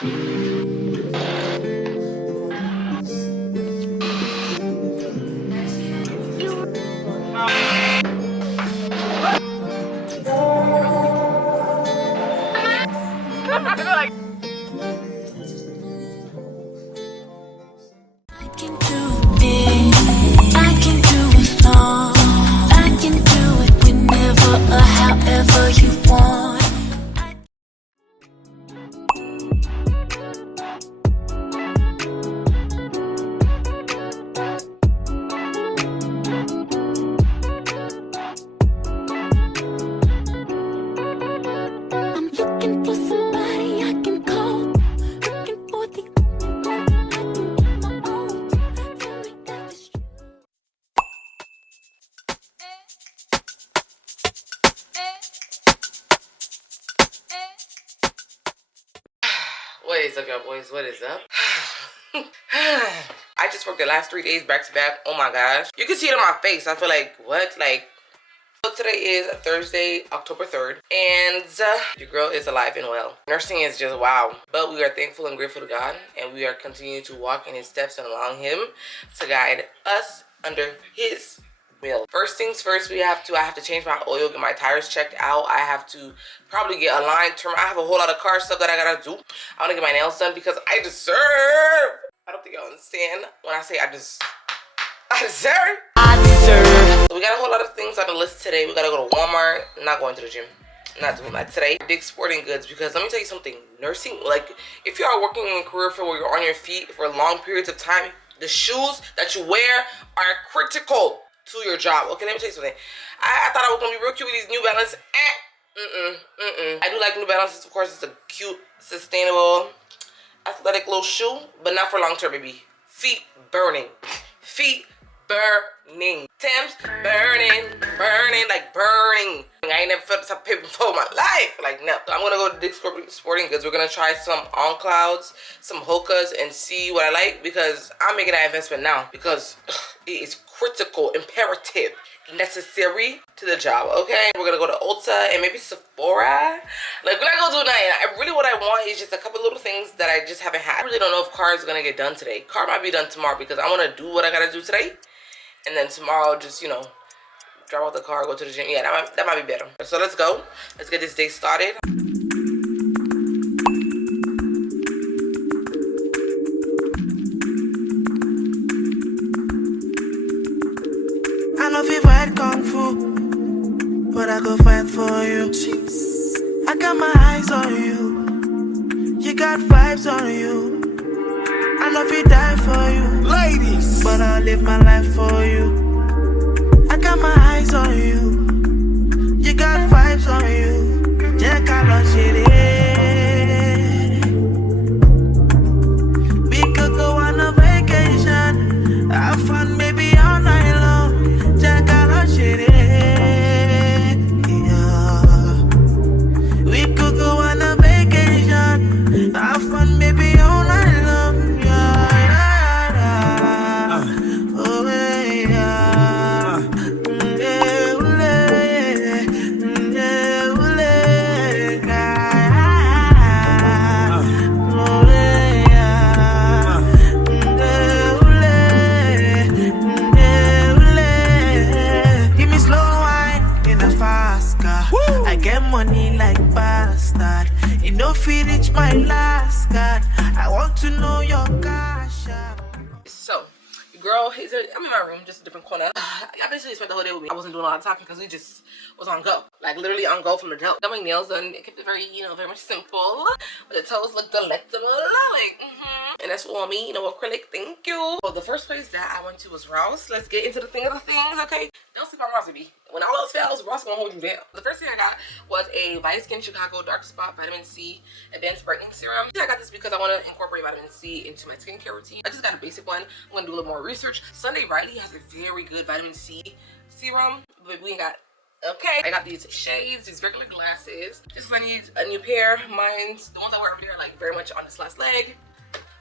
However you want. I'm looking for somebody I can call. Looking for the only one I can get my own. Tell me that it's true. What is up, y'all boys? What is up? I just worked the last 3 days back to back. Oh my gosh. You can see it on my face. I feel like, what? So today is Thursday, October 3rd, and your girl is alive and well. Nursing is just wow. But we are thankful and grateful to God, and we are continuing to walk in his steps and allowing him to guide us under his will. First things first, I have to change my oil, get my tires checked out. I have to probably get a line trim. I have a whole lot of car stuff that I gotta do. I want to get my nails done because I deserve. I don't think y'all understand when I say I deserve. So we got a whole lot of things on the list today. We gotta go to Walmart. I'm not going to the gym. I'm not doing that today. Dick's Sporting Goods, because let me tell you something. Nursing, like if you are working in a career field where you're on your feet for long periods of time, the shoes that you wear are critical to your job. Okay, let me tell you something. I thought I was gonna be real cute with these New Balance. I do like New Balances. Of course, it's a cute, sustainable, athletic little shoe, but not for long term, baby. Feet burning. Feet burning. Tim's burning, like burning. I ain't never felt this type of pain before in my life. Like, no. So I'm gonna go to Dick's Sporting Goods. We're gonna try some On Clouds, some Hokas, and see what I like, because I'm making that investment now because it is critical, imperative, necessary to the job. Okay, we're gonna go to Ulta and maybe Sephora. Like, when I go do that, what I want is just a couple little things that I just haven't had. I really don't know if car is gonna get done today. Car might be done tomorrow because I want to do what I gotta do today, and then tomorrow just, you know, drop off the car, go to the gym. Yeah, that might be better. So let's go. Let's get this day started. I know if you fight kung fu, but I go fight for you. I got my eyes on you. You got vibes on you. I know if you die for you, ladies, but I'll live my life for you. I got my eyes on you. You got vibes on you. Yeah, color shit. We could go on a vacation, have fun, maybe all night long. Yeah, color shit. Yeah. We could go on a vacation, have fun, maybe all night long. Money like bastard. You know, finish my last card. I want to know your cash. So, your girl, I'm in my room, just a different corner. I basically spent the whole day with me. I wasn't doing a lot of talking because we just was on go. Like, literally on go from the jump. Got my nails done. I kept it very, very much simple. But the toes look delectable. Like, And that's all me, acrylic. Thank you. Well, the first place that I went to was Ross. Let's get into the thing of the things, okay? Don't sleep on Ross, baby. When all else fails, Ross gonna hold you down. The first thing I got was a Vita Skin Chicago Dark Spot Vitamin C Advanced Brightening Serum. I got this because I want to incorporate vitamin C into my skincare routine. I just got a basic one. I'm gonna do a little more research. Sunday Riley has a very good vitamin C serum, but we ain't got. Okay, I got these shades, these regular glasses. Just when I need a new pair. Mine's the ones I wear every day are like very much on this last leg.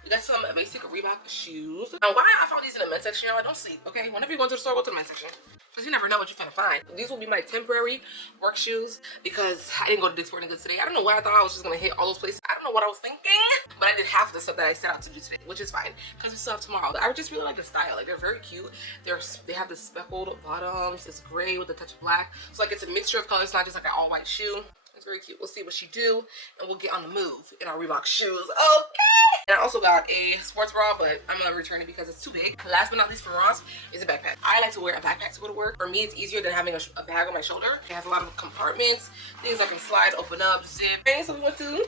We got some basic Reebok shoes. Now, why I found these in the men's section, y'all? Don't sleep, okay? Whenever you go to the store, go to the men's section. Because you never know what you're gonna find. These will be my temporary work shoes because I didn't go to Dick's Sporting Goods today. I don't know why I thought I was just gonna hit all those places. I don't know what I was thinking. But I did half of the stuff that I set out to do today, which is fine because we still have tomorrow. I just really like the style. Like, they're very cute. They have the speckled bottoms. It's gray with a touch of black. So like, it's a mixture of colors. It's not just like an all white shoe. It's very cute. We'll see what she do, and we'll get on the move in our Reebok shoes. Okay. And I also got a sports bra, but I'm gonna return it because it's too big. Last but not least, for Ross is a backpack. I like to wear a backpack to go to work. For me, it's easier than having a bag on my shoulder. It has a lot of compartments, things I can slide, open up, zip. Okay, so we went to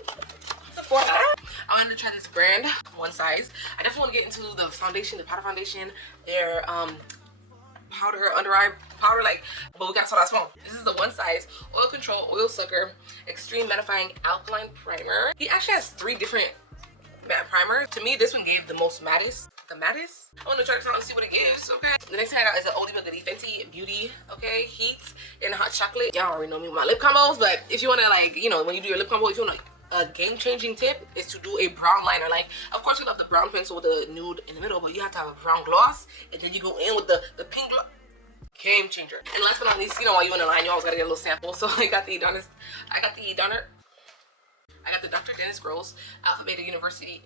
Sephora. I wanted to try this brand, One Size. I definitely want to get into the foundation, the powder foundation. Their powder, under eye powder, like, but we got so that's small. This is the One Size Oil Control Oil Sucker Extreme Mattifying Alkaline Primer. He actually has 3 different matte primers. To me, this one gave the most mattest. The mattest? I want to try this out and see what it gives, okay? The next thing I got is an oldie but goodie Fenty Beauty, okay? Heat in hot chocolate. Y'all already know me with my lip combos, but if you want to, like, you know, when you do your lip combo, if you want a game-changing tip is to do a brown liner. Like, of course, you love the brown pencil with the nude in the middle, but you have to have a brown gloss, and then you go in with the pink gloss. Game changer. And last but not least, you know, while you're in the line, you always gotta get a little sample. So I got the Dr. Dennis Gross Alpha Beta University.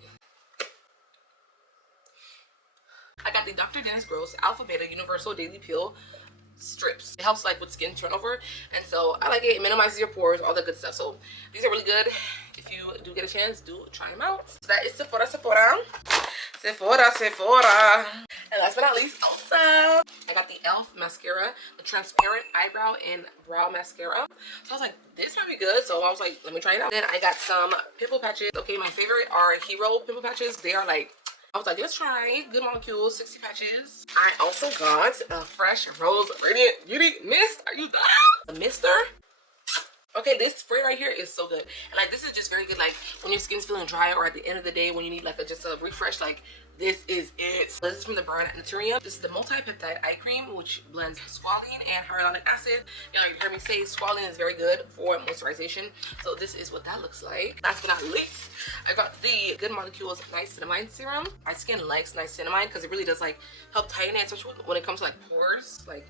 I got the Dr. Dennis Gross Alpha Beta Universal Daily Peel strips. It helps like with skin turnover, and so I like it. It minimizes your pores, all the good stuff. So these are really good. If you do get a chance, do try them out. So that is Sephora. And last but not least, also I got the e.l.f. mascara, the transparent eyebrow and brow mascara. So I was like, this might be good. So I was like, let me try it out. Then I got some pimple patches. Okay, my favorite are Hero pimple patches. They are like, I was like, let's try Good Molecules 60 patches. I also got a Fresh Rose Radiant Beauty Mist. Are you done? The mister. Okay, this spray right here is so good. And like, this is just very good, like when your skin's feeling dry, or at the end of the day when you need like just a refresh, like this is it. So this is from the brand Naturium. This is the multi-peptide eye cream, which blends squalene and hyaluronic acid. You know, you heard me say squalene is very good for moisturization. So this is what that looks like. Last but not least, I got the Good Molecules Niacinamide Serum. My skin likes niacinamide because it really does like help tighten it, especially when it comes to like pores. Like,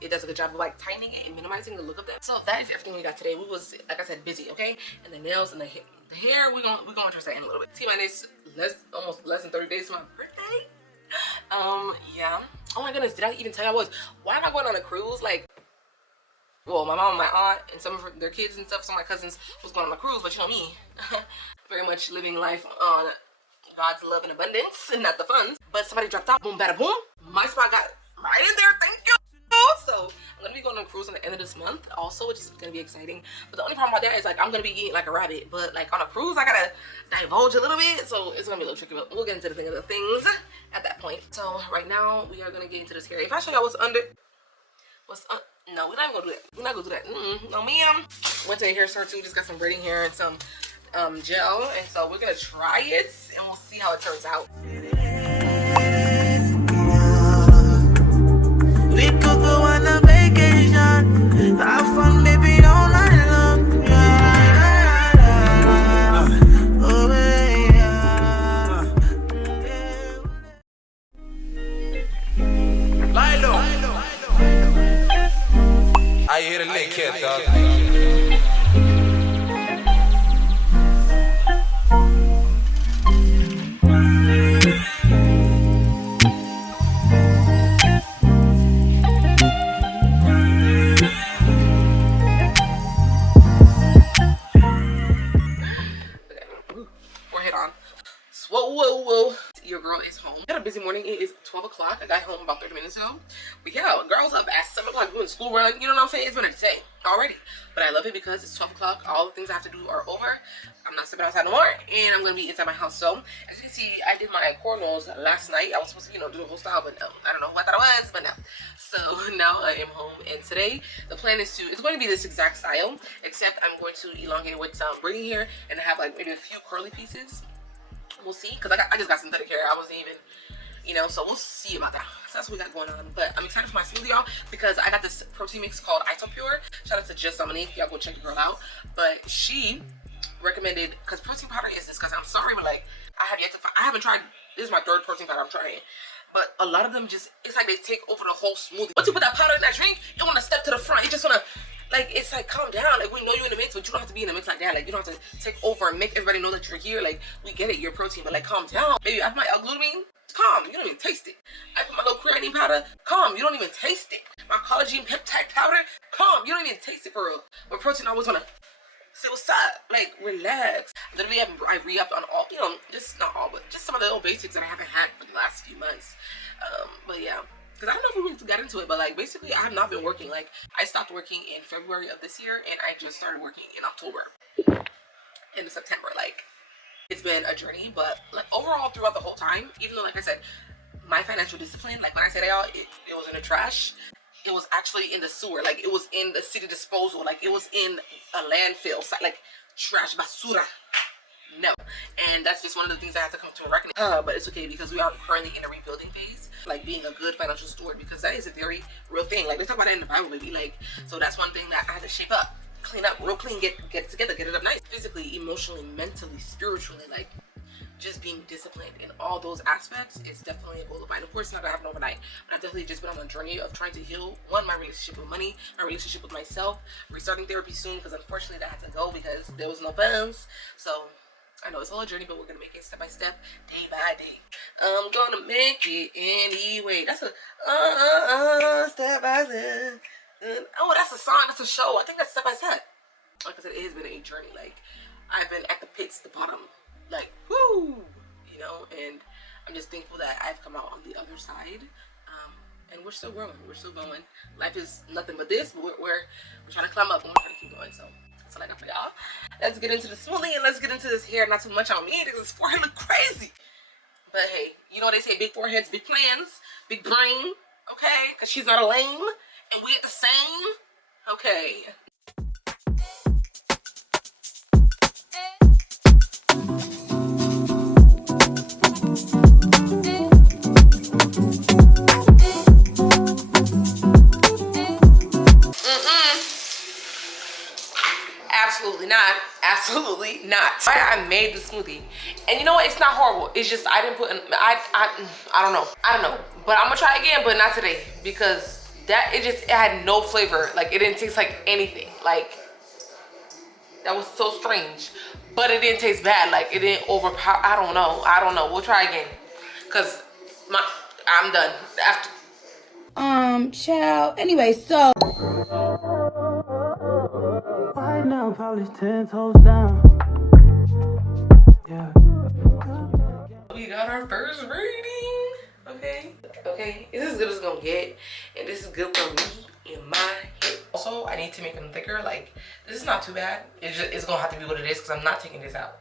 it does a good job of like tightening it and minimizing the look of them. So that is everything we got today. We was, like I said, busy, okay? And the nails and the hair, we're gonna address that in a little bit. See, my next almost less than 30 days to my birthday. Yeah. Oh my goodness, did I even tell you I was? Why am I going on a cruise? Like, well, my mom and my aunt and some of their kids and stuff, some of my cousins was going on a cruise, but you know me, very much living life on God's love and abundance and not the funds. But somebody dropped out, boom, bada boom. My spot got right in there, thank you. So I'm gonna be going on a cruise on the end of this month also, which is gonna be exciting. But the only problem about that is like I'm gonna be eating like a rabbit, but like on a cruise I gotta divulge a little bit, so it's gonna be a little tricky, but we'll get into the thing of the things at that point. So right now we are gonna get into this hair. If I show y'all no, we're not gonna do that. We're not gonna do that. No ma'am. Went to the hair store too, just got some braiding hair and some gel, and so we're gonna try it and we'll see how it turns out. We could go on a vacation, have fun, baby, all night long. Oh, yeah. Lilo. I hear the lick here, dog. Whoa. Your girl is home. I had a busy morning. It is 12 o'clock. I got home about 30 minutes ago. But yeah, girls up at 7 o'clock doing school run. You know what I'm saying? It's been a day already. But I love it because it's 12 o'clock. All the things I have to do are over. I'm not stepping outside no more. And I'm going to be inside my house. So as you can see, I did my cornrows last night. I was supposed to, you know, do the whole style, but no. I don't know who I thought I was, but no. So now I am home. And today the plan is it's going to be this exact style, except I'm going to elongate it with some braiding hair and have like maybe a few curly pieces. We'll see, because I just got synthetic hair. I wasn't even, you know, so we'll see about that. So that's what we got going on. But I'm excited for my smoothie, y'all, because I got this protein mix called Isopure. Shout out to Just Dominique. Y'all go check the girl out. But she recommended, because protein powder is disgusting. I'm sorry, but like, I haven't tried, this is my third protein powder I'm trying. But a lot of them just, it's like they take over the whole smoothie. Once you put that powder in that drink, it want to step to the front. It just want to Like, it's like, calm down. Like, we know you're in the mix, but you don't have to be in the mix like that. Like, you don't have to take over and make everybody know that you're here. Like, we get it, you're protein, but like, calm down. Baby, I put my L-glutamine, calm. You don't even taste it. I put my little creatine powder, calm. You don't even taste it. My collagen peptide powder, calm. You don't even taste it for real. But protein, I always wanna say what's up. Like, relax. Literally, I re-upped on all, you know, just not all, but just some of the little basics that I haven't had for the last few months. But yeah. Because I don't know if we need to get into it, but like basically I have not been working. Like, I stopped working in February of this year and I just started working in October, into September. Like, it's been a journey, but like overall throughout the whole time, even though like I said, my financial discipline, like when I said y'all, it was in the trash. It was actually in the sewer. Like, it was in the city disposal. Like, it was in a landfill, like trash, basura. No. And that's just one of the things I have to come to a reckoning. But it's okay because we are currently in a rebuilding phase. Like, being a good financial steward, because that is a very real thing. Like, they talk about that in the Bible, baby. Like, so that's one thing that I had to shape up, clean up, real clean, get it together, get it up nice, physically, emotionally, mentally, spiritually. Like, just being disciplined in all those aspects is definitely a goal of mine. Of course, it's not gonna happen overnight. I've definitely just been on a journey of trying to heal, one, my relationship with money, my relationship with myself, restarting therapy soon, because unfortunately that had to go because there was no funds. So I know it's all a journey, but we're gonna make it step by step, day by day. I'm gonna make it anyway. That's a step by step. Oh, that's a song. That's a show. I think that's step by step. Like I said, it has been a journey. Like, I've been at the pits, the bottom. Like, whoo, you know. And I'm just thankful that I've come out on the other side. And we're still growing. We're still going. Life is nothing but this. But we're trying to climb up, and we're gonna keep going. So. That's all I got for y'all. Let's get into the smoothie and let's get into this hair. Not too much on me because this forehead look crazy. But hey, you know what they say, big foreheads, big plans, big brain. Okay? Because she's not a lame. And we at the same. Okay. Absolutely not. Absolutely not. I made the smoothie, and you know what? It's not horrible. It's just I didn't put in. I don't know. I don't know. But I'm gonna try again, but not today because it had no flavor. Like, it didn't taste like anything. Like, that was so strange. But it didn't taste bad. Like, it didn't overpower. I don't know. I don't know. We'll try again, cause I'm done after. Child. Anyway, so. Right now, probably 10 toes down. Yeah. We got our first rating. Okay. Okay. This is as good as it's gonna get. And this is good for me in my head. Also, I need to make them thicker. Like, this is not too bad. It's gonna have to be what it is because I'm not taking this out.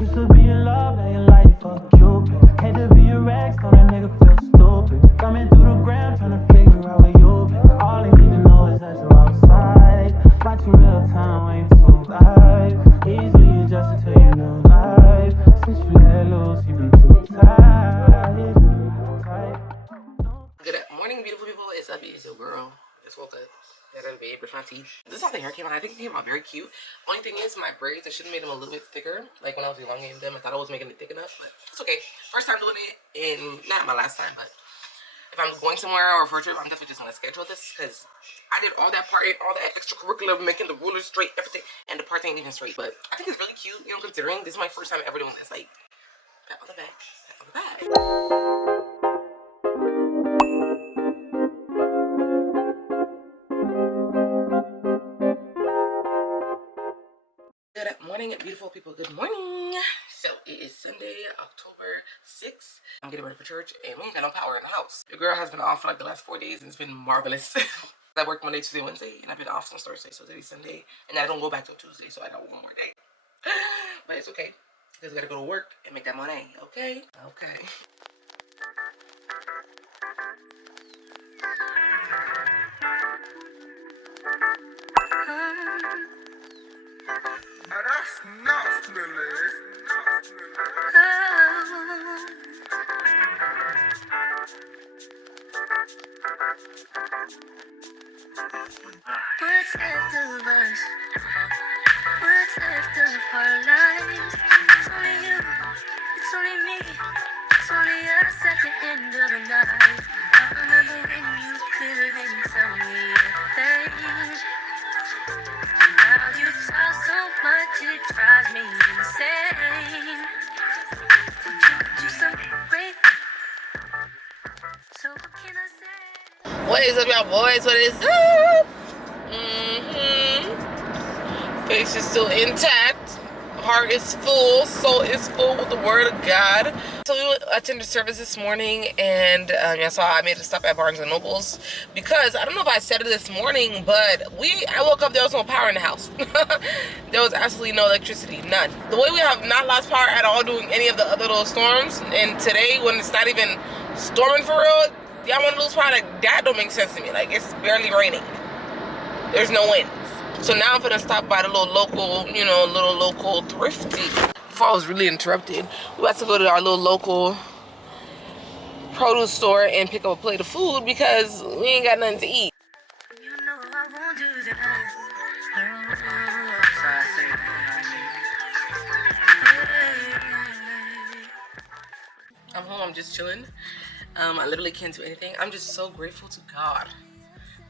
Used to be in love, now your life fuck Cupid. Hate to be a Rex, so that nigga feel stupid. Coming through the ground, trying to figure out where you've been. All I need to know is that you're outside. Watching real time, ain't too live. Easily adjusted to your new life. Since you let loose, you've been too tight. Good morning, beautiful people. It's Abby, it's your girl. Just woke up. I gotta be brush my teeth. This is how the hair came out. I think it came out very cute. Only thing is, my braids, I should have made them a little bit thicker. Like, when I was elongating them, I thought I was making it thick enough, but it's okay. First time doing it, and not my last time, but if I'm going somewhere or for a trip, I'm definitely just gonna schedule this because I did all that part, all that extracurricular, making the rulers straight, everything, and the part ain't even straight. But I think it's really cute, you know, considering this is my first time ever doing this. Like, pat on the back, pat on the back. Good morning, beautiful people. Good morning. So it is Sunday, October 6th. I'm getting ready for church, and we ain't got no power in the house. The girl has been off for like the last 4 days, and it's been marvelous. I worked Monday, Tuesday, Wednesday, and I've been off since Thursday, so today's Sunday, and I don't go back till Tuesday, so I got one more day. But it's okay, because I gotta go to work and make that money. Okay? Okay. That's nuts, Lily. What's left of us? What's left of our lives? It's only you, it's only me, it's only us at the end of the night. I remember when you couldn't tell me a thing. is up, y'all boys? What is up? Face is still intact. Heart is full. Soul is full with the word of God. So we attended service this morning, and yeah, so I made a stop at Barnes & Noble's because I don't know if I said it this morning, but I woke up, there was no power in the house. There was absolutely no electricity, none. The way we have not lost power at all during any of the other little storms, and today when it's not even storming for real, y'all want to lose power? Like, that don't make sense to me. Like, it's barely raining. There's no wind. So now I'm gonna stop by the little local, little local thrifty. Before I was really interrupted, we had to go to our little local produce store and pick up a plate of food because we ain't got nothing to eat. You know I won't do that. I'm home, I'm just chilling. I literally can't do anything. I'm just so grateful to God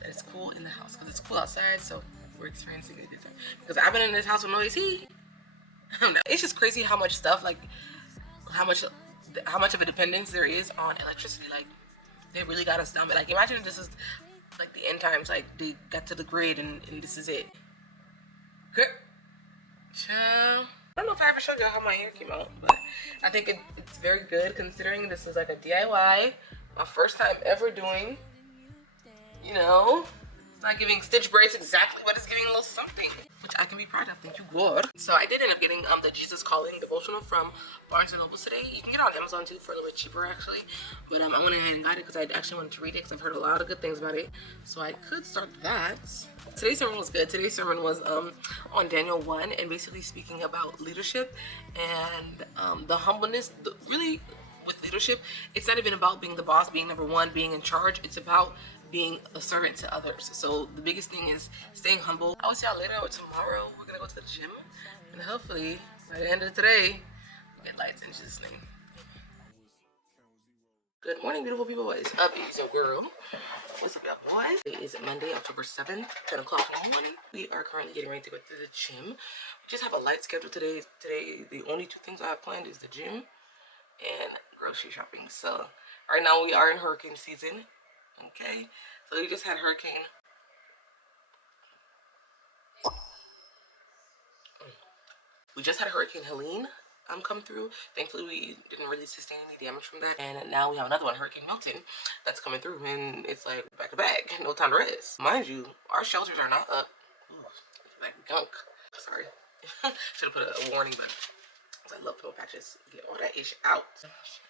that it's cool in the house because it's cool outside, so we're experiencing a good time. Because I've been in this house with no AC. It's just crazy how much stuff, like how much of a dependence there is on electricity. Like, they really got us down. But like, imagine if this is like the end times, like they got to the grid and this is it. Good. I don't know if I ever showed you how my hair came out, but I think it's very good considering this is like a DIY. My first time ever doing, it's not giving stitch braids exactly, but it's giving a little something, which I can be proud of. Thank you, God. So I did end up getting the Jesus Calling devotional from Barnes & Noble today. You can get it on Amazon too for a little bit cheaper actually, but I went ahead and got it because I actually wanted to read it because I've heard a lot of good things about it. So I could start that. Today's sermon was good. Today's sermon was on Daniel 1 and basically speaking about leadership and the humbleness. Really, with leadership, it's not even about being the boss, being number one, being in charge. It's about being a servant to others. So the biggest thing is staying humble. I will see y'all later or tomorrow. We're gonna go to the gym and hopefully by the end of today we'll get lights in Jesus' name. Good morning, beautiful people. What is up? It's your girl. What's up, y'all boys? It is Monday, October 7th, 10 o'clock in the morning. We are currently getting ready to go to the gym. We just have a light schedule today. Today, the only two things I have planned is the gym and grocery shopping. So right now we are in hurricane season. Okay, so we just had hurricane. We just had Hurricane Helene come through. Thankfully, we didn't really sustain any damage from that. And now we have another one, Hurricane Milton, that's coming through, and it's like back to back, no time to rest. Mind you, our shelters are not up. Ooh, it's like gunk. Sorry, should have put a warning, but I love pillow patches. Get all that ish out.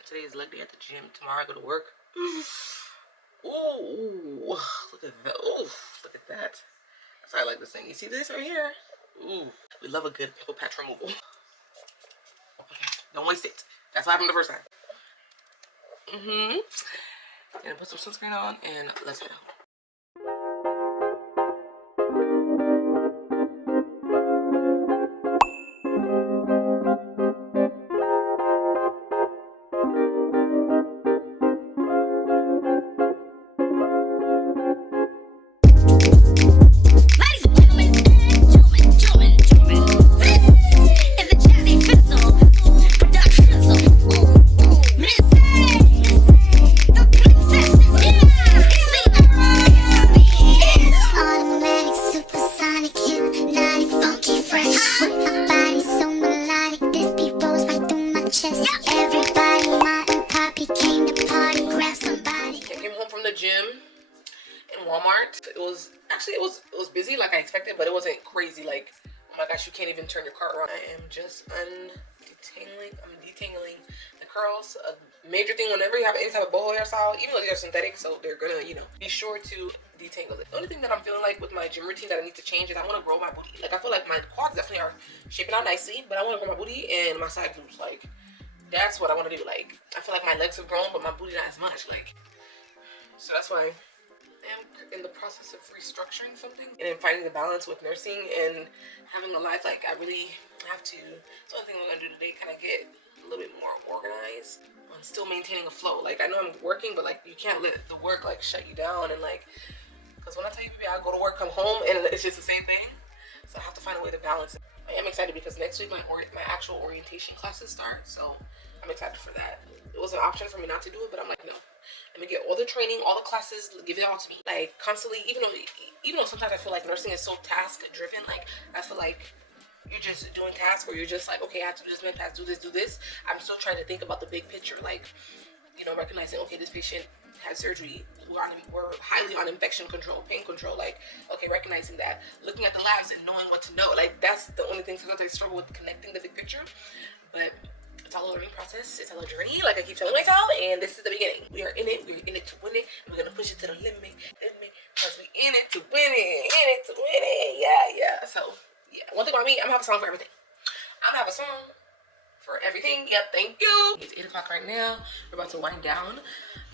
Today is leg day at the gym. Tomorrow I go to work. Ooh, look at that. Ooh, look at that. That's why I like this thing. You see this right here? Ooh, we love a good pimple patch removal. Okay, don't waste it. That's what happened the first time. Gonna put some sunscreen on and let's head out. It was busy like I expected, but it wasn't crazy like, oh my gosh, you can't even turn your car around. I am just detangling the curls. A major thing whenever you have any type of boho hairstyle, even though these are synthetic, so they're gonna, be sure to detangle it. The only thing that I'm feeling like with my gym routine that I need to change is I want to grow my booty. Like, I feel like my quads definitely are shaping out nicely, but I want to grow my booty and my side glutes. Like, that's what I want to do. Like, I feel like my legs have grown, but my booty not as much. Like, so that's why I am in the process of restructuring something and then finding the balance with nursing and having a life. Like, I really have to, it's the only thing I'm gonna do today, kind of get a little bit more organized and still maintaining a flow. Like, I know I'm working, but like, you can't let the work like shut you down. And like, because when I tell you, I go to work, come home, and it's just the same thing. So I have to find a way to balance it. I am excited because next week my actual orientation classes start, so I'm excited for that. It was an option for me not to do it, but I'm like, no, Let me get all the training, all the classes, give it all to me. Like constantly, even though sometimes I feel like nursing is so task driven, like I feel like you're just doing tasks or you're just like, okay, I have to do this, man, do this. I'm still trying to think about the big picture, like, you know, recognizing, okay, this patient had surgery, we're highly on infection control, pain control, like, okay, recognizing that, looking at the labs and knowing what to know, like, that's the only thing sometimes I struggle with, connecting the big picture. But it's all a learning process, it's all a journey, like I keep telling myself, and this is the beginning. We are in it to win it, and we're gonna push it to the limit, because we in it to win it, yeah. So, yeah, one thing about me, I'm gonna have a song for everything. I'm gonna have a song for everything. Yep, thank you. It's 8 o'clock right now. We're about to wind down.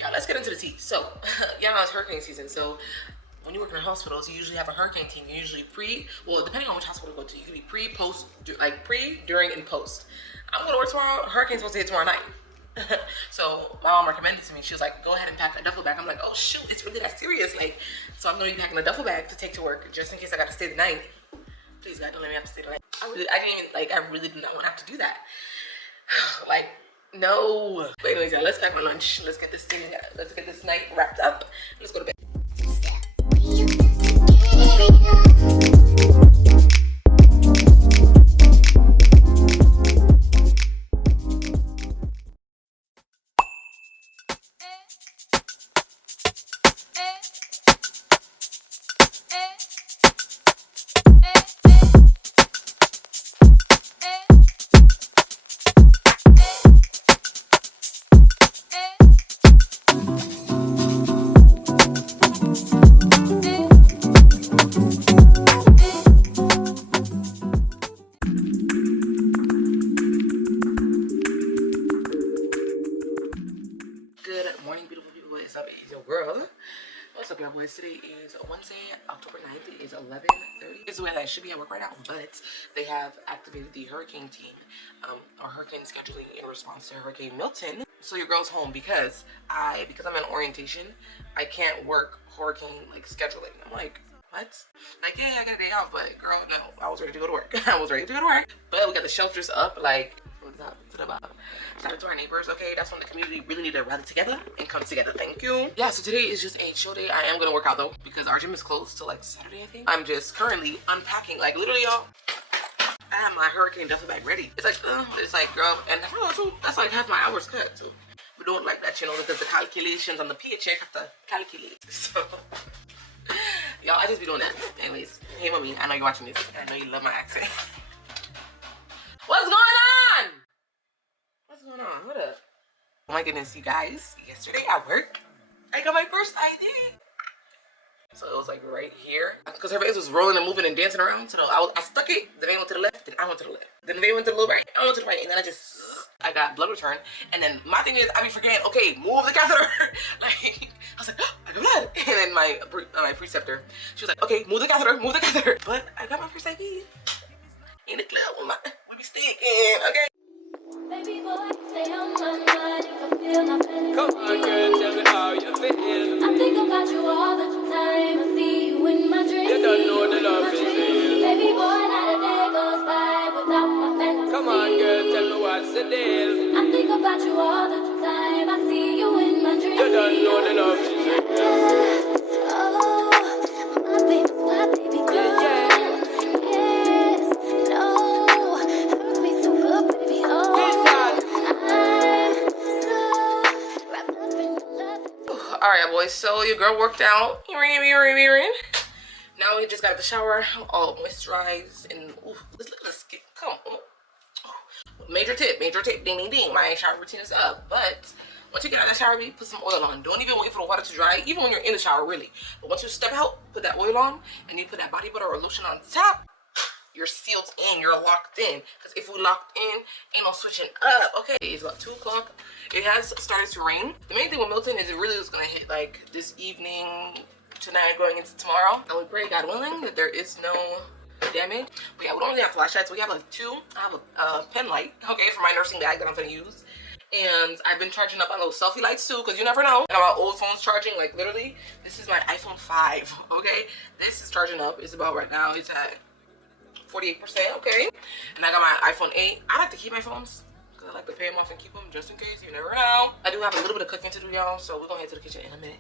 Yeah, let's get into the tea. So, yeah, now it's hurricane season. So, when you work in hospitals, you usually have a hurricane team. You usually well, depending on which hospital you go to, you can be pre, post, like pre, during, and post. I'm gonna work tomorrow. Hurricane's supposed to hit tomorrow night. So my mom recommended to me. She was like, "Go ahead and pack a duffel bag." I'm like, "Oh shoot, it's really that serious?" Like, so I'm gonna be packing a duffel bag to take to work just in case I gotta stay the night. Please God, don't let me have to stay the night. I really did not want to have to do that. Like, no. But anyways, yeah, let's pack my lunch. Let's get this night wrapped up. Let's go to bed. What's up, y'all boys? Today is Wednesday, October 9th. It is 11:30. It's when I should be at work right now, but they have activated the hurricane team, or hurricane scheduling in response to Hurricane Milton. So your girl's home because I'm in orientation. I can't work hurricane scheduling. I'm like, what? Like, yeah, I got a day off, but girl, no, I was ready to go to work. But we got the shelters up, like, what's up to the bottom. Shout out to our neighbors, okay? That's when the community really need to rally together and come together. Thank you. Yeah, so today is just a chill day. I am gonna work out though because our gym is closed till like Saturday, I think. I'm just currently unpacking, like literally, y'all. I have my hurricane duffel bag ready. It's like, girl, and that's like half my hours cut too. We don't like that, you know, because the calculations on the paycheck have to calculate. So, y'all, I just be doing that. Anyways, hey mommy, I know you're watching this. I know you love my accent. What's going on? What's going on? What up? Oh my goodness, you guys. Yesterday at work, I got my first ID. So it was like right here. Because her face was rolling and moving and dancing around. So I stuck it. The vein went to the left. Then I went to the left. Then the vein went to the little right. I went to the right. And then I got blood return. And then my thing is, I be forgetting, okay, move the catheter. Like, I was like, oh, I got blood. And then my preceptor, she was like, okay, move the catheter. But I got my first ID. In the club, we be stinking, okay? Baby boy, stay on my mind. You can feel my feelings. Come on, girl, tell me how you feel. I think about you all the time. I see you in my dreams. You don't know the love is real. Baby boy, not a day goes by without my fantasy. Come on, girl, tell me what's the deal. I think about you all the time. I see you in my dreams. You don't know the love is real. Oh, my baby girl. Yeah. Yes, no, hurt me so good, baby. Oh, I'm so wrapped up in your love. All right, boys. So your girl worked out. Now we just got out the shower, all moisturized, and ooh, let's look at the skin. Come on. Major tip, ding, ding, ding. My shower routine is up, but once you get out of the shower, put some oil on. Don't even wait for the water to dry, even when you're in the shower, really. But once you step out, put that oil on, and you put that body butter or lotion on top, you're sealed in, you're locked in. Because if we locked in, ain't no switching up. Okay, it's about 2 o'clock. It has started to rain. The main thing with Milton is it really is gonna hit like this evening, tonight, going into tomorrow. And we pray, God willing, that there is no damage. But yeah, we don't really have flashlights. We have like 2. I have a pen light, okay, for my nursing bag that I'm gonna use. And I've been charging up my little selfie lights too, because you never know. I got my old phone's charging, like literally. This is my iPhone 5, okay? This is charging up. It's about right now, it's at 48%, okay? And I got my iPhone 8. I like to keep my phones, I like to pay them off and keep them just in case. You never know. I do have a little bit of cooking to do, y'all, so we're gonna head to the kitchen in a minute.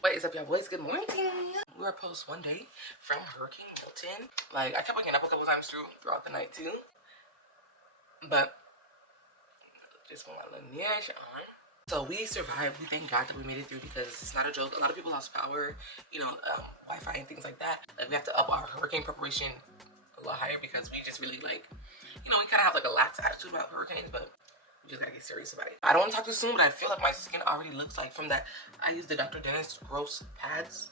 What is up, y'all boys? Good morning. We are post one day from Hurricane Milton. Like, I kept waking up a couple times throughout the night too, but just want my lineage on. So we survived. We thank God that we made it through, because it's not a joke. A lot of people lost power, you know, Wi-Fi and things like that. Like, we have to up our hurricane preparation a lot higher, because we just really, like, you know, we kind of have like a lax attitude about hurricanes, but we just gotta get serious about it. I don't want to talk too soon, but I feel like my skin already looks like, from that, I used the Dr. Dennis Gross pads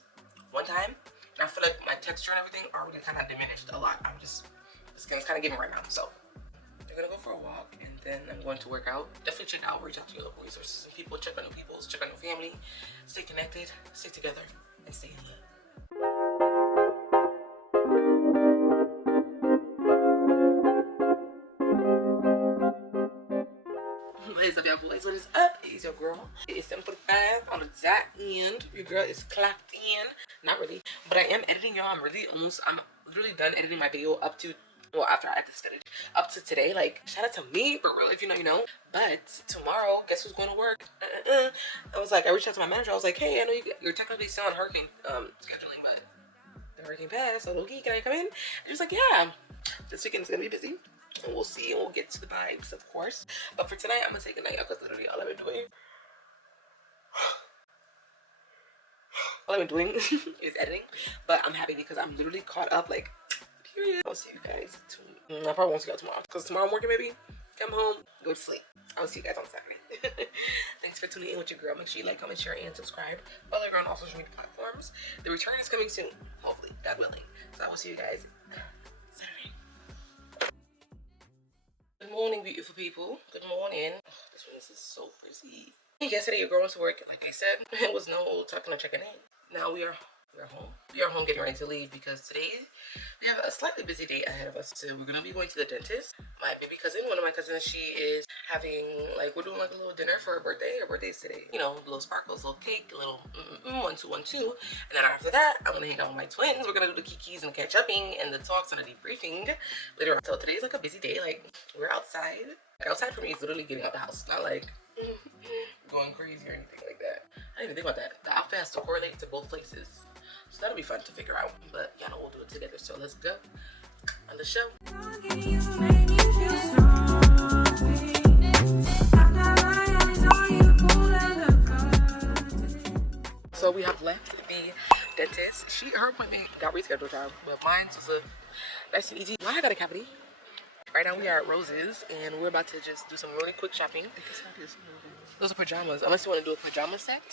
one time, and I feel like my texture and everything already kind of diminished a lot. The skin's kind of getting right now. So I'm gonna go for a walk, and then I'm going to work out. Definitely check out, reach out to your local resources and people, check on your people, check on your family, stay connected, stay together, and stay in love. What is up, y'all boys? What is up? It's your girl. It is 7:45 on the dot end. Your girl is clocked in. Not really, but I am editing, y'all. I'm literally done editing my video up to, well, after I edited up to today. Like, shout out to me, but really, if you know, you know. But tomorrow, guess who's going to work? I was like, I reached out to my manager. I was like, hey, I know you're technically still on hurricane scheduling, but the hurricane passed, so Loki, can I come in? And he was like, yeah, this weekend's gonna be busy. And we'll see, and we'll get to the vibes, of course. But for tonight, I'm gonna take a night out, because literally all I've been doing is editing. But I'm happy, because I'm literally caught up, like, period. I'll see you guys tomorrow. I probably won't see you tomorrow, because tomorrow I'm working, maybe. Come home, go to sleep. I'll see you guys on Saturday. Thanks for tuning in with your girl. Make sure you like, comment, share, and subscribe. Follow her on all social media platforms. The return is coming soon, hopefully, God willing. So I will see you guys Saturday. Good morning, beautiful people. Good morning. Oh, this one is so busy. Yesterday, your girl went to work. Like I said, it was no talking or checking in. Now we are home. We are home getting ready to leave, because today we have a slightly busy day ahead of us. So we're gonna be going to the dentist. My baby cousin, one of my cousins, she is having, like, we're doing like a little dinner for her birthday. Her birthday's today. You know, little sparkles, little cake, a little 1, 2, 1, 2. And then after that, I'm gonna hang out with my twins. We're gonna do the kikis and the catch-upping and the talks and the debriefing later on. So today's like a busy day. Like, we're outside. Like, outside for me is literally getting out the house, not like going crazy or anything like that. I didn't even think about that. The outfit has to correlate to both places. So that'll be fun to figure out. But y'all know we'll do it together. So let's go on the show. So we have left the dentist. Her appointment got rescheduled, time, but mine was a nice and easy. Well, I got a cavity. Right now we are at Rose's, and we're about to just do some really quick shopping. Those are pajamas. Unless you want to do a pajama set.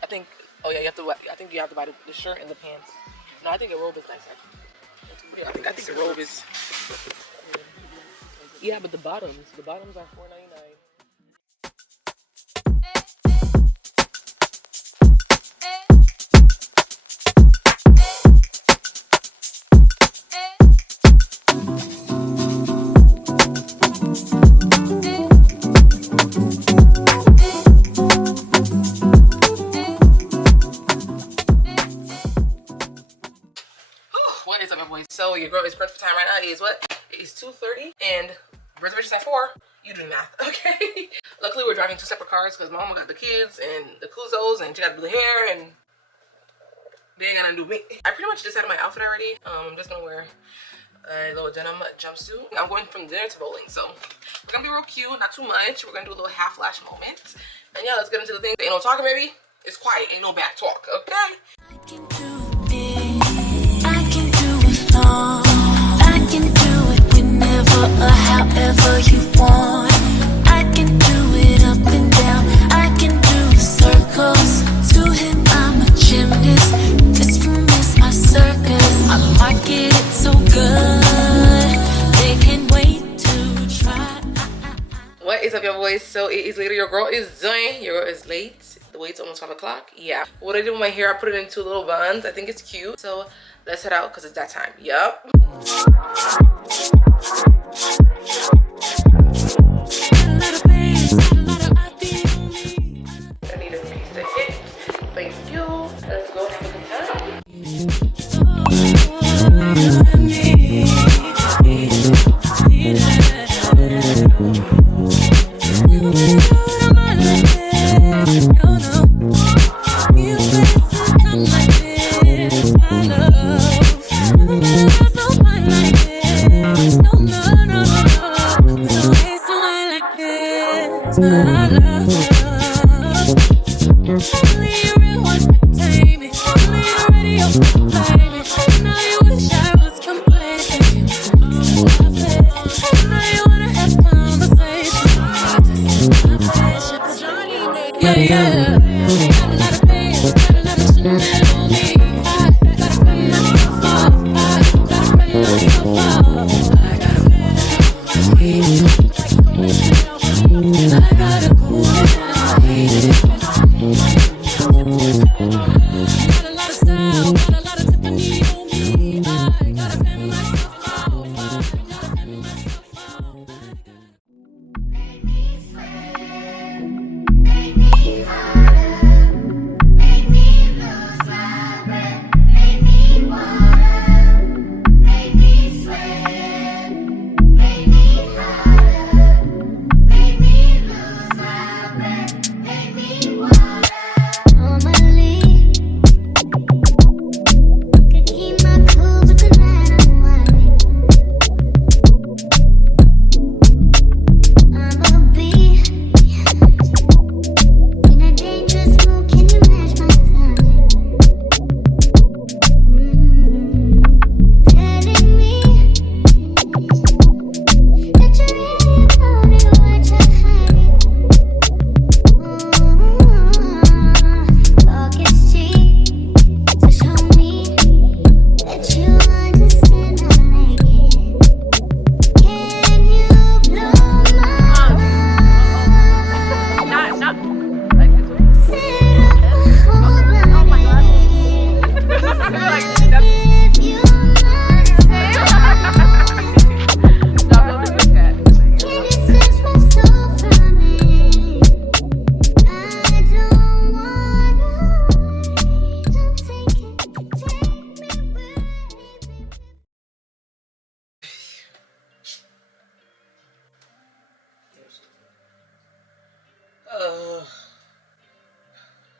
I think. Oh yeah, I think you have to buy the shirt and the pants. No, I think the robe is nice. Yeah, I think the robe is. Yeah, but the bottoms are $4.99. So your girl is crunch for time right now. It is what? It is 2:30 and reservations at 4. You do the math, okay? Luckily we're driving 2 separate cars, because mama got the kids and the Kuzos, and she got to do the hair, and they ain't gonna do me. I pretty much decided my outfit already. I'm just gonna wear a little denim jumpsuit. I'm going from dinner to bowling, so we're gonna be real cute, not too much. We're gonna do a little half flash moment. And yeah, let's get into the thing. Ain't no talking, baby. It's quiet, ain't no back talk, okay? I can do it. I can do it all. I can do it whenever or however you want. I can do it up and down. I can do circles. To him, I'm a gymnast. This room is my circus. I market it so good. They can't wait to try. boys, so it is later. Your girl is done. Your girl is late. The wait's almost 5 o'clock. Yeah. What I did with my hair, I put it in 2 little buns. I think it's cute. So let's head out because it's that time. Yup. I need a piece to hit. Thank you. Let's go have a good time.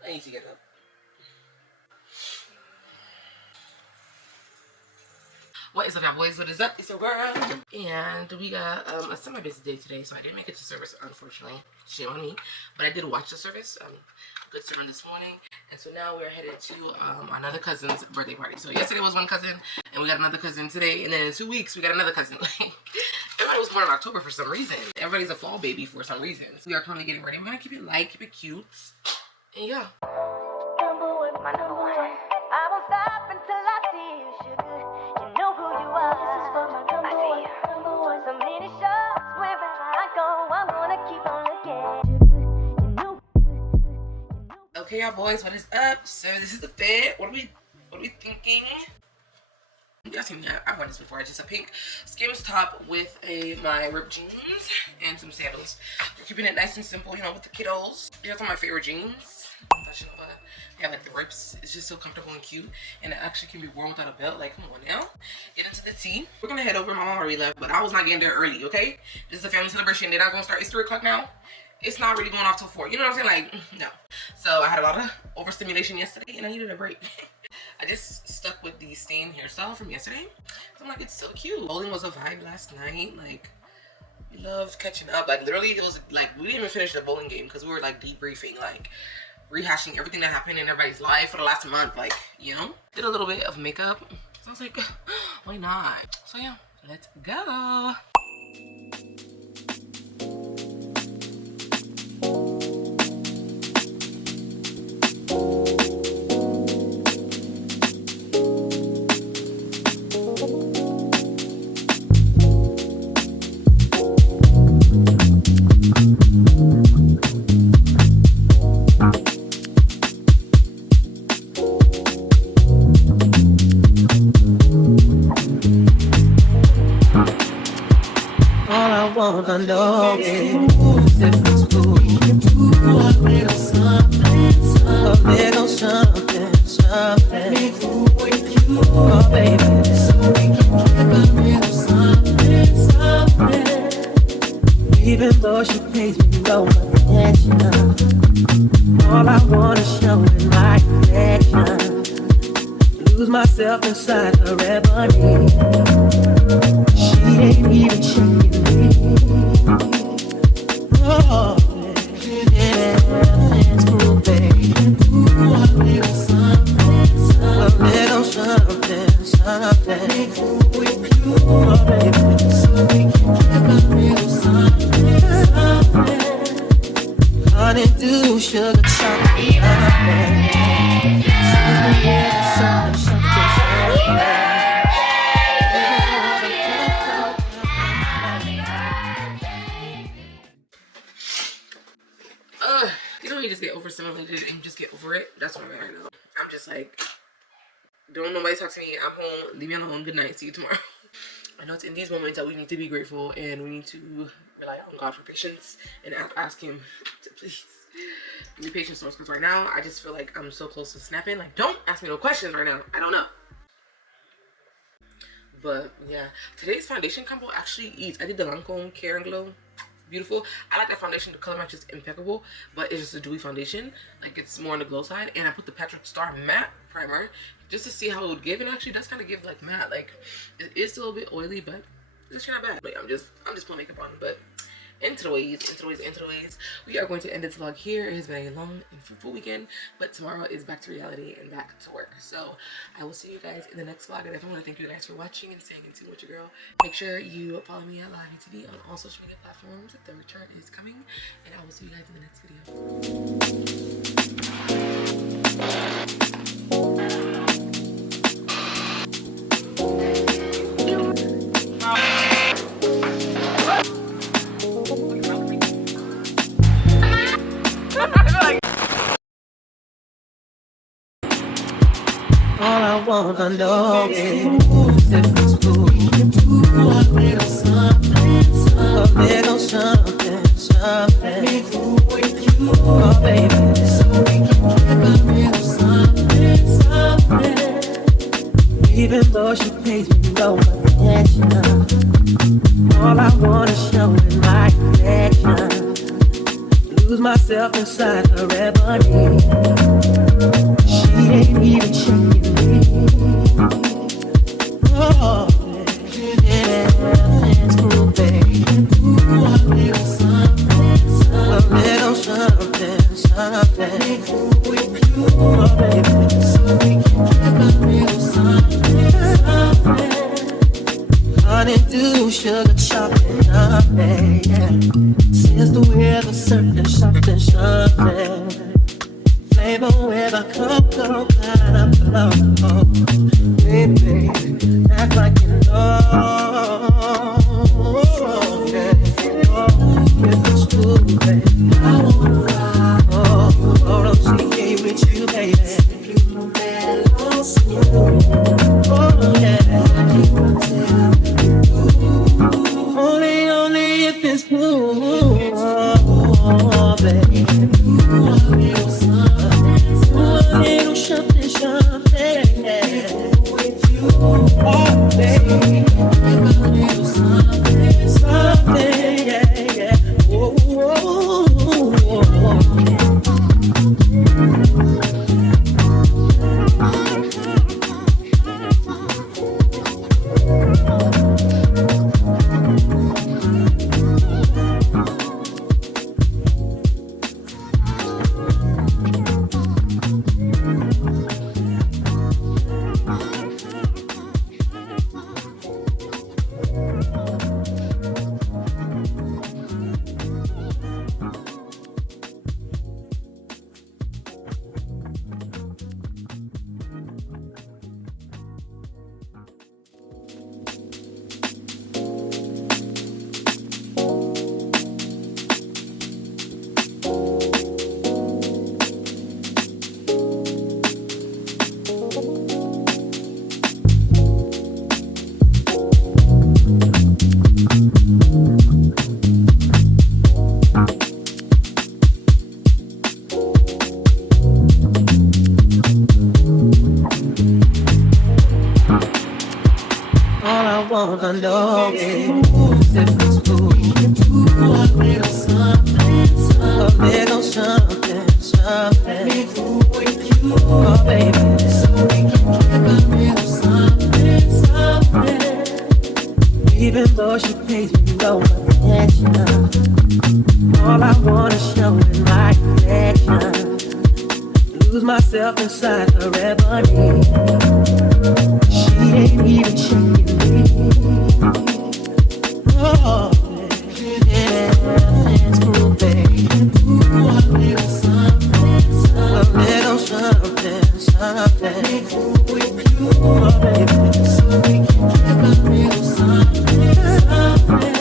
I need to get up. What is up, y'all boys? What is up? It's your girl. And we got a semi-busy day today, so I didn't make it to service, unfortunately. Shame on me. But I did watch the service. Good sermon this morning. And so now we're headed to another cousin's birthday party. So yesterday was one cousin, and we got another cousin today. And then in 2 weeks, we got another cousin. Everybody was born in October for some reason. Everybody's a fall baby for some reason. So we are currently getting ready. I'm going to keep it light, keep it cute. And yeah. My number one. I won't stop until I see you, sugar. You know who you are. This is for my number one. So many shows, wherever I go, I'm gonna keep on looking. Okay, y'all boys, what is up? So this is the fit. What are we thinking? Y'all seen me? I've worn this before. It's just a pink Skims top with my ripped jeans and some sandals. We're keeping it nice and simple, you know, with the kiddos. These are my favorite jeans. They have like the rips. It's just so comfortable and cute, and it actually can be worn without a belt. Like, come on now, get into the tea. We're gonna head over. My mom already left, but I was not getting there early. Okay, this is a family celebration. They're not gonna start. It's 3 o'clock now. It's not really going off till 4. You know what I'm saying? Like, no. So I had a lot of overstimulation yesterday, and I needed a break. I just stuck with the stain hairstyle from yesterday. So I'm like, it's so cute. Bowling was a vibe last night. Like, we loved catching up. Like, literally, it was like we didn't even finish the bowling game because we were like debriefing, like rehashing everything that happened in everybody's life for the last month. Like, you know, did a little bit of makeup. So I was like, why not? So yeah, let's go. if it's cool, we can do a little something, something. A little something, something. Let me do with you, oh baby, so we can give a little something, something. Even though she pays me no attention, all I wanna show is my affection. Lose myself inside her ebony. She ain't even checking me. Oh, yeah, it's cool, baby. Do a little something, something. A little something, something. Be cool with you, oh, baby. So we can give a little something, something. Honey, do sugar, chocolate, something. You know, you just get over something and just get over it. That's what I'm at right now. I'm just like, don't nobody talk to me. I'm home. Leave me alone. Good night. See you tomorrow. I know it's in these moments that we need to be grateful and we need to rely on God for patience and ask Him to please give me patience, because right now I just feel like I'm so close to snapping. Like, don't ask me no questions right now. I don't know. But yeah, today's foundation combo actually eats. I did the Lancome Care and Glow. Beautiful. I like that foundation. The color match is impeccable, but it's just a dewy foundation. Like, it's more on the glow side. And I put the Patrick Star Matte Primer just to see how it would give. And it actually does kind of give like matte. Like, it is still a bit oily, but it's not bad. But I'm just putting makeup on. But into the ways, we are going to end this vlog here. It has been a long and fruitful weekend, but tomorrow is back to reality and back to work. So I will see you guys in the next vlog. And I definitely want to thank you guys for watching and staying in tune with your girl. Make sure you follow me at Live TV on all social media platforms. The return is coming, and I will see you guys in the next All I wanna know is if it's cool, we can do a little something, something. A little something, something. Let me do with you, oh baby, so we can give a little something, something. Even though she pays me no attention, all I wanna show is my affection. Lose myself inside her ebony. She ain't even checking me. Oh, yeah, it's cool, baby. Do a little something, something. A little something, something. Be cool with you, oh, baby. So we can give a little something, something. Honey, do sugar, chocolate, something, yeah. Since the weather, certain something, something. Flavor with a cocoa pineapple, baby, act like you know, yeah. Oh, if it's true, baby, I wanna ride, oh, don't see with you, baby, you know that lost you, oh, yeah, only if it's blue, oh, baby, little something, something, yeah. With you, oh baby, give a little something, something, yeah, yeah. Whoa, whoa, whoa. wanna show is my affection. Lose myself inside her ebony. She ain't even checking me. Oh, yeah, it's cool, baby. Ooh, a little something, something. A little something, something. With you, oh, baby. So we can get a little something, something.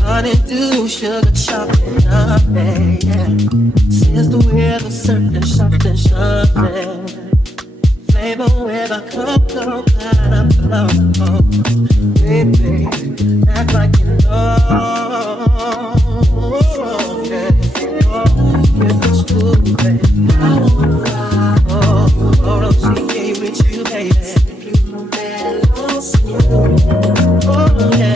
Honeydew, sugar, chocolate, nothing, yeah. Since the weather, certain something, something. Flavor with a cocoa, pineapple, oh, baby, act like you know, yeah. Oh, if it's true, baby, I wanna ride, oh, OTK with you, baby. Oh, yeah.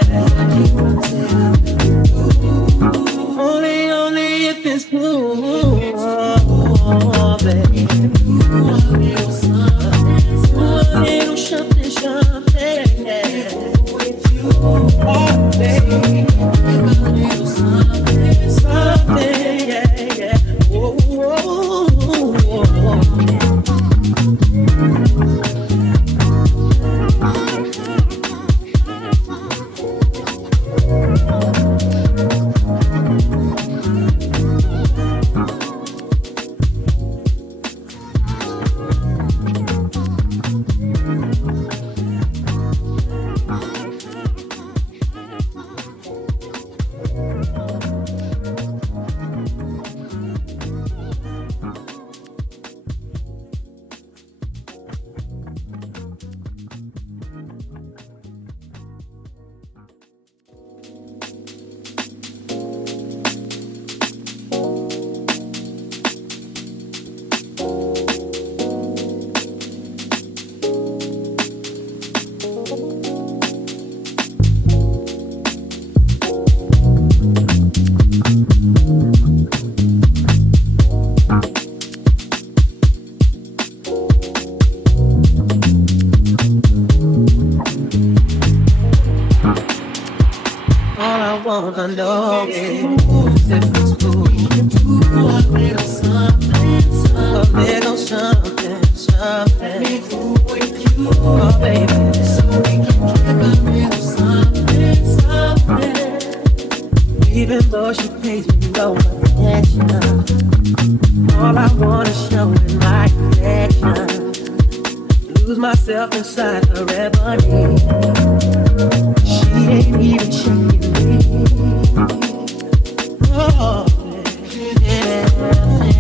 Only if it's blue, oh, baby. Ooh, a little something, something, yeah. With you, oh, baby. A little something, something, yeah, yeah. Whoa, whoa, whoa. All I wanna know is if it's cool. A little something, something. A little something, something. With you, oh, baby. So we can give a little something, something. Even though she pays me no attention, all I wanna show is my affection. Lose myself inside her ebony. She ain't even checking me. Oh, yeah,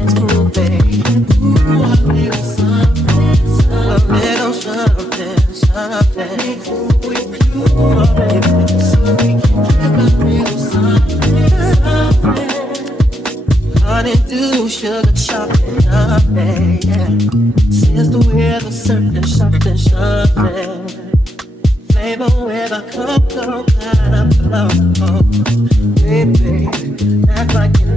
it's cool, baby. Ooh, a little something, something. A little something, something. With you, oh, baby. So we can get a little something, something. Honeydew, sugar, chocolate, nothing, yeah. Since the weather, certain something, something. Flavor with a cocoa, pineapple, oh, baby, act like you